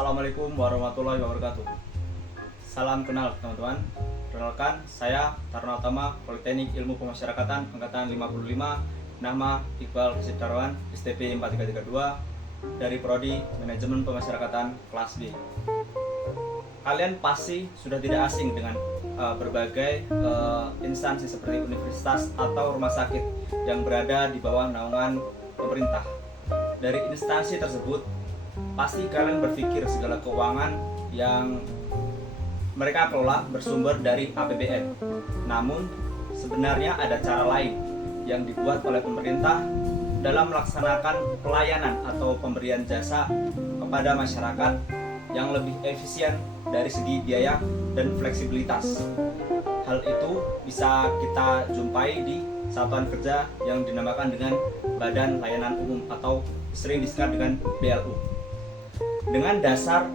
Assalamualaikum warahmatullahi wabarakatuh. Salam kenal teman-teman. Perkenalkan, saya Taruna Utama, Politeknik Ilmu Pemasyarakatan Angkatan 55. Nama Iqbal Sidarwan, STP 4332 dari Prodi Manajemen Pemasyarakatan kelas B. Kalian pasti sudah tidak asing dengan berbagai instansi seperti universitas atau rumah sakit yang berada di bawah naungan pemerintah. Dari instansi tersebut, pasti kalian berpikir segala keuangan yang mereka kelola bersumber dari APBN. Namun, sebenarnya ada cara lain yang dibuat oleh pemerintah dalam melaksanakan pelayanan atau pemberian jasa kepada masyarakat yang lebih efisien dari segi biaya dan fleksibilitas. Hal itu bisa kita jumpai di satuan kerja yang dinamakan dengan Badan Layanan Umum atau sering disingkat dengan BLU. Dengan dasar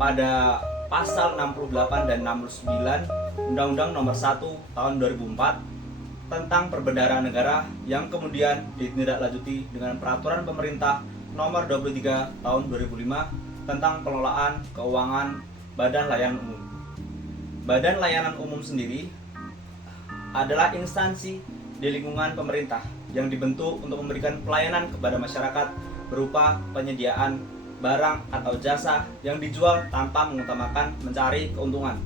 pada pasal 68 dan 69 Undang-Undang Nomor 1 Tahun 2004 tentang Perbendaharaan Negara yang kemudian ditindaklanjuti dengan Peraturan Pemerintah Nomor 23 Tahun 2005 tentang pengelolaan keuangan Badan Layanan Umum. Badan Layanan Umum sendiri adalah instansi di lingkungan pemerintah yang dibentuk untuk memberikan pelayanan kepada masyarakat berupa penyediaan barang atau jasa yang dijual tanpa mengutamakan mencari keuntungan,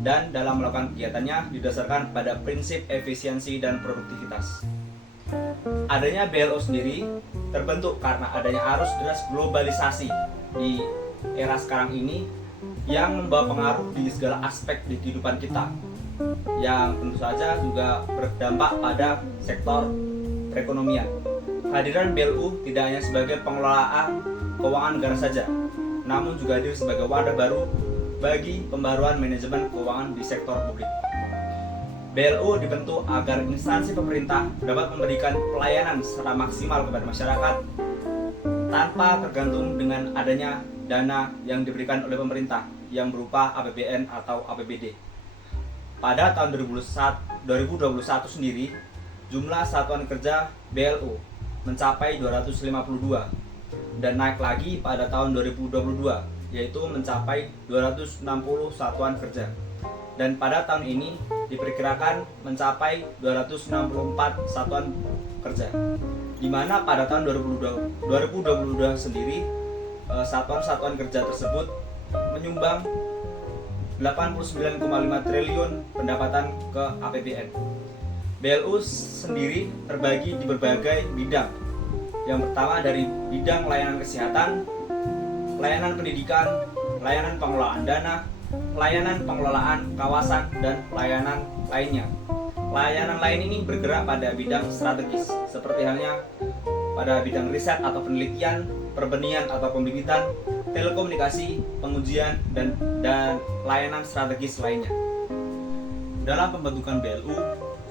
dan dalam melakukan kegiatannya didasarkan pada prinsip efisiensi dan produktivitas. Adanya BLO sendiri terbentuk karena adanya arus deras globalisasi di era sekarang ini yang membawa pengaruh di segala aspek di kehidupan kita, yang tentu saja juga berdampak pada sektor perekonomian. Kehadiran BLU tidak hanya sebagai pengelola keuangan negara saja, namun juga hadir sebagai wadah baru bagi pembaruan manajemen keuangan di sektor publik. BLU dibentuk agar instansi pemerintah dapat memberikan pelayanan secara maksimal kepada masyarakat tanpa tergantung dengan adanya dana yang diberikan oleh pemerintah yang berupa APBN atau APBD. Pada tahun 2021 sendiri, jumlah satuan kerja BLU mencapai 252 dan naik lagi pada tahun 2022, yaitu mencapai 260 satuan kerja. Dan pada tahun ini diperkirakan mencapai 264 satuan kerja. Di mana pada tahun 2022 sendiri satuan-satuan kerja tersebut menyumbang 89,5 triliun pendapatan ke APBN. BLU sendiri terbagi di berbagai bidang. Yang pertama dari bidang layanan kesehatan, layanan pendidikan, layanan pengelolaan dana, layanan pengelolaan kawasan, dan layanan lainnya. Layanan lain ini bergerak pada bidang strategis, seperti halnya pada bidang riset atau penelitian, perbenihan atau pembibitan, telekomunikasi, pengujian, dan layanan strategis lainnya. Dalam pembentukan BLU,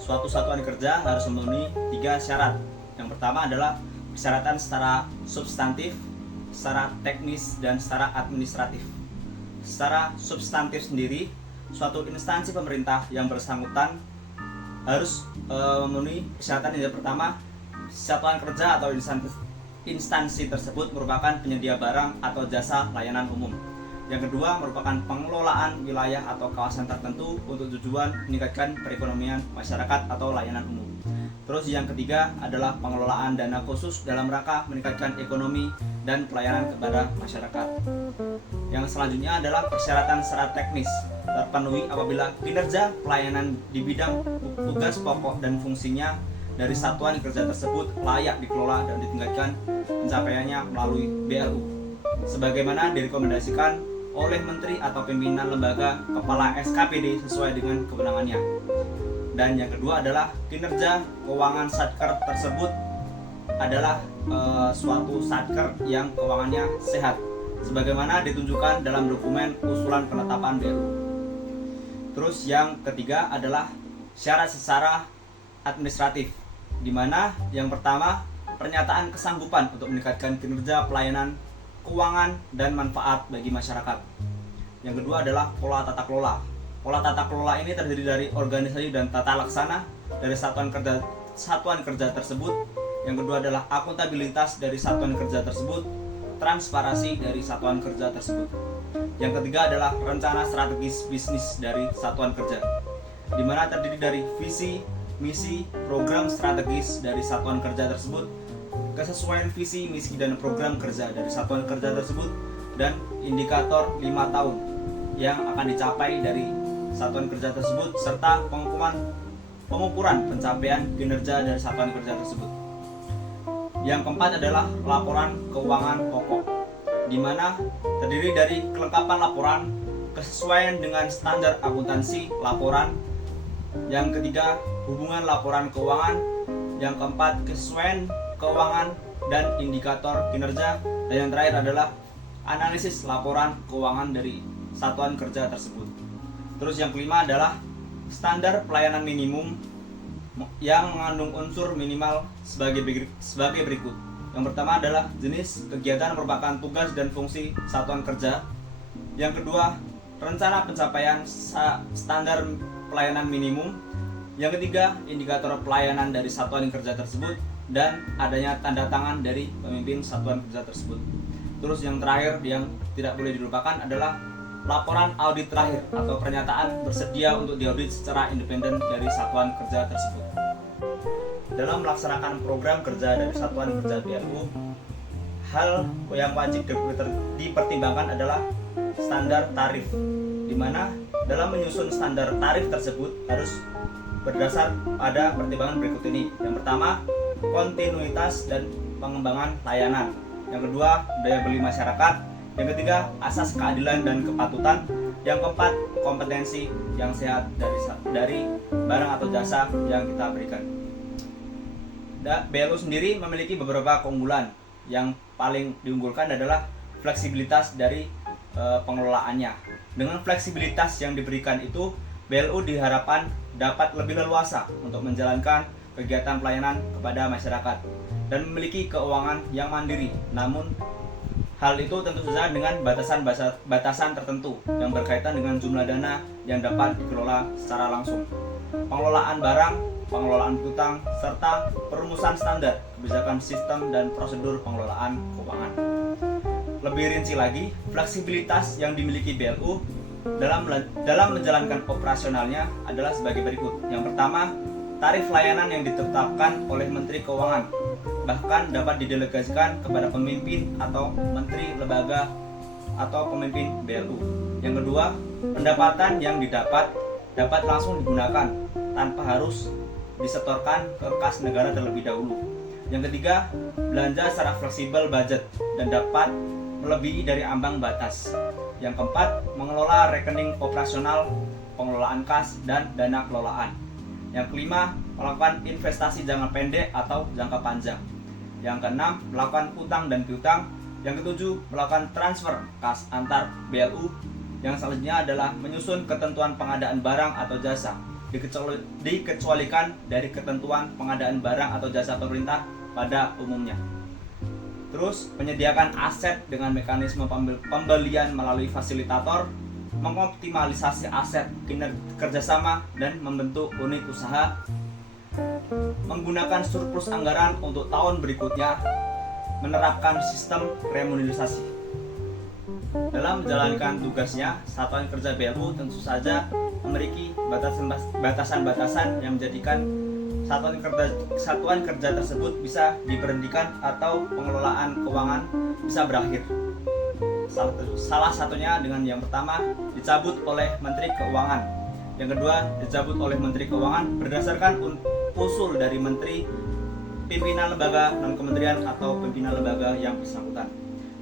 suatu satuan kerja harus memenuhi 3 syarat. Yang pertama adalah persyaratan secara substantif, secara teknis, dan secara administratif. Secara substantif sendiri, suatu instansi pemerintah yang bersangkutan harus memenuhi persyaratan yang pertama, satuan kerja atau instansi tersebut merupakan penyedia barang atau jasa layanan umum. Yang kedua merupakan pengelolaan wilayah atau kawasan tertentu untuk tujuan meningkatkan perekonomian masyarakat atau layanan umum. Terus yang ketiga adalah pengelolaan dana khusus dalam rangka meningkatkan ekonomi dan pelayanan kepada masyarakat. Yang selanjutnya adalah persyaratan secara teknis terpenuhi apabila kinerja pelayanan di bidang tugas pokok dan fungsinya dari satuan kerja tersebut layak dikelola dan ditingkatkan pencapaiannya melalui BLU, sebagaimana direkomendasikan oleh Menteri atau pimpinan lembaga kepala SKPD sesuai dengan kewenangannya. Dan yang kedua adalah kinerja keuangan satker tersebut adalah suatu satker yang keuangannya sehat, sebagaimana ditunjukkan dalam dokumen usulan penetapan BLU. Terus yang ketiga adalah syarat secara administratif, di mana yang pertama pernyataan kesanggupan untuk meningkatkan kinerja pelayanan keuangan dan manfaat bagi masyarakat. Yang kedua adalah pola tata kelola. Pola tata kelola ini terdiri dari organisasi dan tata laksana dari satuan kerja tersebut. Yang kedua adalah akuntabilitas dari satuan kerja tersebut, transparansi dari satuan kerja tersebut. Yang ketiga adalah rencana strategis bisnis dari satuan kerja, di mana terdiri dari visi, misi, program strategis dari satuan kerja tersebut, kesesuaian visi, misi, dan program kerja dari satuan kerja tersebut, dan indikator 5 tahun yang akan dicapai dari satuan kerja tersebut, serta pengukuran pencapaian kinerja dari satuan kerja tersebut. Yang keempat adalah laporan keuangan pokok, di mana terdiri dari kelengkapan laporan, kesesuaian dengan standar akuntansi laporan. Yang ketiga, hubungan laporan keuangan. Yang keempat, kesesuaian keuangan dan indikator kinerja. Dan yang terakhir adalah analisis laporan keuangan dari satuan kerja tersebut. Terus yang kelima adalah standar pelayanan minimum yang mengandung unsur minimal sebagai berikut. Yang pertama adalah jenis kegiatan merupakan tugas dan fungsi satuan kerja. Yang kedua, rencana pencapaian standar pelayanan minimum. Yang ketiga, indikator pelayanan dari satuan kerja tersebut, dan adanya tanda tangan dari pemimpin satuan kerja tersebut. Terus yang terakhir yang tidak boleh dilupakan adalah laporan audit terakhir atau pernyataan bersedia untuk diaudit secara independen dari satuan kerja tersebut. Dalam melaksanakan program kerja dari satuan kerja BLU, hal yang wajib dipertimbangkan adalah standar tarif, di mana dalam menyusun standar tarif tersebut harus berdasar pada pertimbangan berikut ini. Yang pertama, kontinuitas dan pengembangan layanan. Yang kedua, daya beli masyarakat. Yang ketiga, asas keadilan dan kepatutan. Yang keempat, kompetensi yang sehat dari barang atau jasa yang kita berikan. BLU sendiri memiliki beberapa keunggulan. Yang paling diunggulkan adalah fleksibilitas dari pengelolaannya. Dengan fleksibilitas yang diberikan itu, BLU diharapkan dapat lebih leluasa untuk menjalankan kegiatan pelayanan kepada masyarakat dan memiliki keuangan yang mandiri. Namun hal itu tentu saja dengan batasan tertentu yang berkaitan dengan jumlah dana yang dapat dikelola secara langsung, pengelolaan barang, pengelolaan piutang, serta perumusan standar kebijakan sistem dan prosedur pengelolaan keuangan. Lebih rinci lagi, fleksibilitas yang dimiliki BLU dalam menjalankan operasionalnya adalah sebagai berikut. Yang pertama, tarif layanan yang ditetapkan oleh Menteri Keuangan bahkan dapat didelegasikan kepada pemimpin atau menteri lembaga atau pemimpin BLU. Yang kedua, pendapatan yang dapat langsung digunakan tanpa harus disetorkan ke kas negara terlebih dahulu. Yang ketiga, belanja secara fleksibel budget dan dapat melebihi dari ambang batas. Yang keempat, mengelola rekening operasional, pengelolaan kas, dan dana kelolaan. Yang kelima, melakukan investasi jangka pendek atau jangka panjang. Yang keenam, melakukan utang dan piutang. Yang ketujuh, melakukan transfer kas antar BLU. Yang selanjutnya adalah menyusun ketentuan pengadaan barang atau jasa, dikecualikan dari ketentuan pengadaan barang atau jasa pemerintah pada umumnya. Terus, menyediakan aset dengan mekanisme pembelian melalui fasilitator, mengoptimalisasi aset kerjasama, dan membentuk unit usaha, menggunakan surplus anggaran untuk tahun berikutnya, menerapkan sistem remunerasi. Dalam menjalankan tugasnya, satuan kerja BLU tentu saja memiliki batasan-batasan yang menjadikan satuan kerja tersebut bisa diberhentikan atau pengelolaan keuangan bisa berakhir. Salah satunya dengan yang pertama, dicabut oleh Menteri Keuangan. Yang kedua, dicabut oleh Menteri Keuangan berdasarkan usul dari Menteri, pimpinan lembaga non-kementerian atau pimpinan lembaga yang bersangkutan.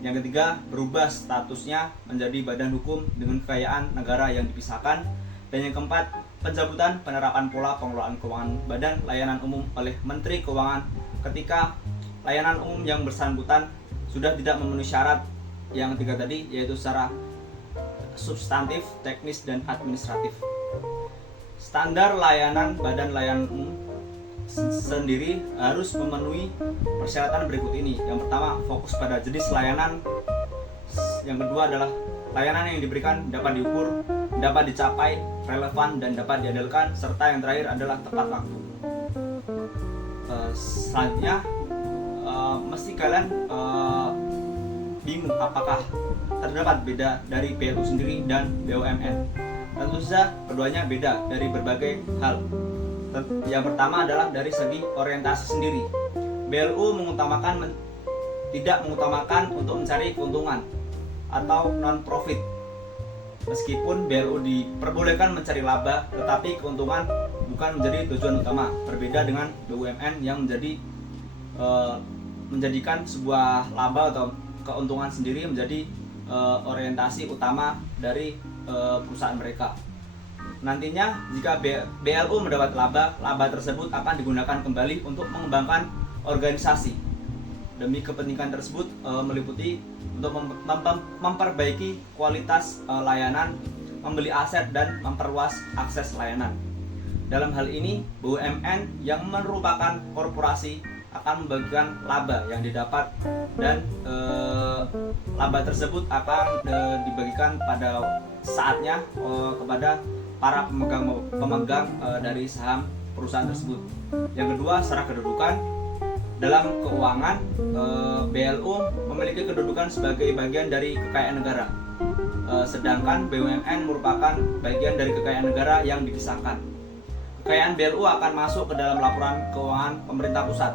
Yang ketiga, berubah statusnya menjadi badan hukum dengan kekayaan negara yang dipisahkan. Dan yang keempat, pencabutan penerapan pola pengelolaan keuangan badan layanan umum oleh Menteri Keuangan ketika layanan umum yang bersangkutan sudah tidak memenuhi syarat yang tiga tadi, yaitu secara substantif, teknis, dan administratif. Standar layanan badan layanan umum sendiri harus memenuhi persyaratan berikut ini. Yang pertama, fokus pada jenis layanan. Yang kedua adalah layanan yang diberikan dapat diukur, dapat dicapai, relevan, dan dapat diandalkan. Serta yang terakhir adalah tepat waktu. Selanjutnya, mesti kalian bingung apakah terdapat beda dari BLU sendiri dan BUMN. Tentu saja keduanya beda dari berbagai hal. Yang pertama adalah dari segi orientasi sendiri. BLU tidak mengutamakan untuk mencari keuntungan atau non-profit. Meskipun BLU diperbolehkan mencari laba, tetapi keuntungan bukan menjadi tujuan utama. Berbeda dengan BUMN yang menjadikan sebuah laba atau keuntungan sendiri menjadi orientasi utama dari perusahaan mereka. Nantinya jika BLU mendapat laba tersebut akan digunakan kembali untuk mengembangkan organisasi. Demi kepentingan tersebut meliputi untuk memperbaiki kualitas layanan, membeli aset, dan memperluas akses layanan. Dalam hal ini, BUMN yang merupakan korporasi akan membagikan laba yang didapat, dan laba tersebut akan dibagikan pada saatnya kepada para pemegang dari saham perusahaan tersebut. Yang kedua, secara kedudukan dalam keuangan, BLU memiliki kedudukan sebagai bagian dari kekayaan negara, sedangkan BUMN merupakan bagian dari kekayaan negara yang dipisahkan. Kekayaan BLU akan masuk ke dalam laporan keuangan pemerintah pusat,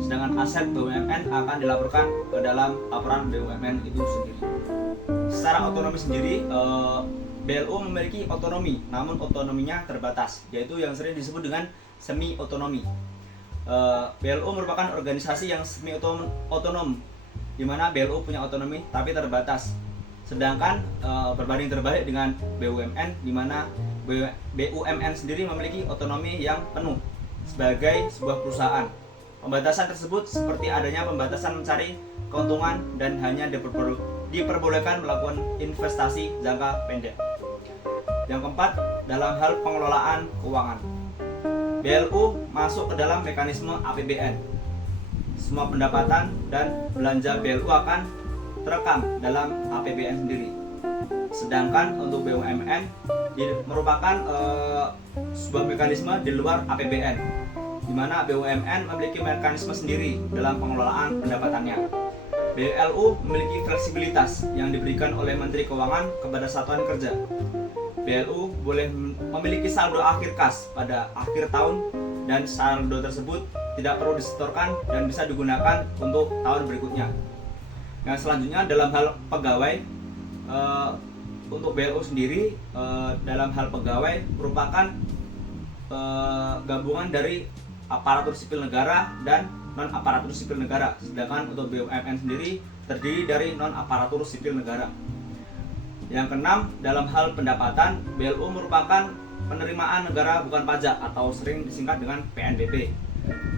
sedangkan aset BUMN akan dilaporkan ke dalam laporan BUMN itu sendiri. Secara otonomi sendiri, BLU memiliki otonomi, namun otonominya terbatas, yaitu yang sering disebut dengan semi otonomi. BLU merupakan organisasi yang semi otonom, di mana BLU punya otonomi tapi terbatas. Sedangkan berbanding terbalik dengan BUMN, di mana BUMN sendiri memiliki otonomi yang penuh sebagai sebuah perusahaan. Pembatasan tersebut seperti adanya pembatasan mencari keuntungan dan hanya diperbolehkan melakukan investasi jangka pendek. Yang keempat, dalam hal pengelolaan keuangan, BLU masuk ke dalam mekanisme APBN. Semua pendapatan dan belanja BLU akan terekam dalam APBN sendiri. Sedangkan untuk BUMN merupakan sebuah mekanisme di luar APBN, di mana BUMN memiliki mekanisme sendiri dalam pengelolaan pendapatannya. BLU memiliki fleksibilitas yang diberikan oleh Menteri Keuangan kepada satuan kerja. BLU boleh memiliki saldo akhir kas pada akhir tahun, dan saldo tersebut tidak perlu disetorkan dan bisa digunakan untuk tahun berikutnya. Yang selanjutnya, dalam hal pegawai, untuk BLU sendiri dalam hal pegawai merupakan gabungan dari aparatur sipil negara dan non aparatur sipil negara, sedangkan untuk BUMN sendiri terdiri dari non aparatur sipil negara. Yang keenam, dalam hal pendapatan, BLU merupakan penerimaan negara bukan pajak atau sering disingkat dengan PNBP,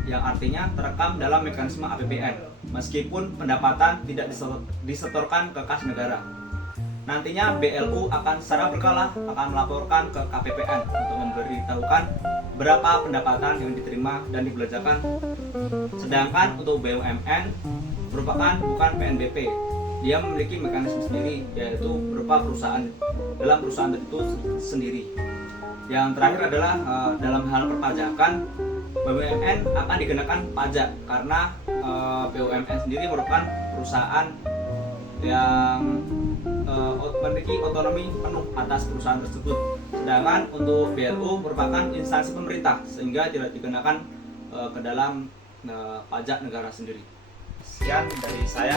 yang artinya terekam dalam mekanisme APBN meskipun pendapatan tidak disetorkan ke kas negara. Nantinya BLU akan secara berkala akan melaporkan ke KPPN untuk memberitahukan berapa pendapatan yang diterima dan dibelanjakan. Sedangkan untuk BUMN merupakan bukan PNBP, dia memiliki mekanisme sendiri, yaitu berupa perusahaan dalam perusahaan itu sendiri. Yang terakhir adalah dalam hal perpajakan, BUMN akan dikenakan pajak karena BUMN sendiri merupakan perusahaan yang memiliki otonomi penuh atas perusahaan tersebut. Sedangkan untuk BLU merupakan instansi pemerintah sehingga tidak dikenakan ke dalam pajak negara sendiri. Sekian dari saya.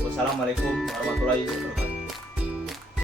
Wassalamualaikum warahmatullahi wabarakatuh.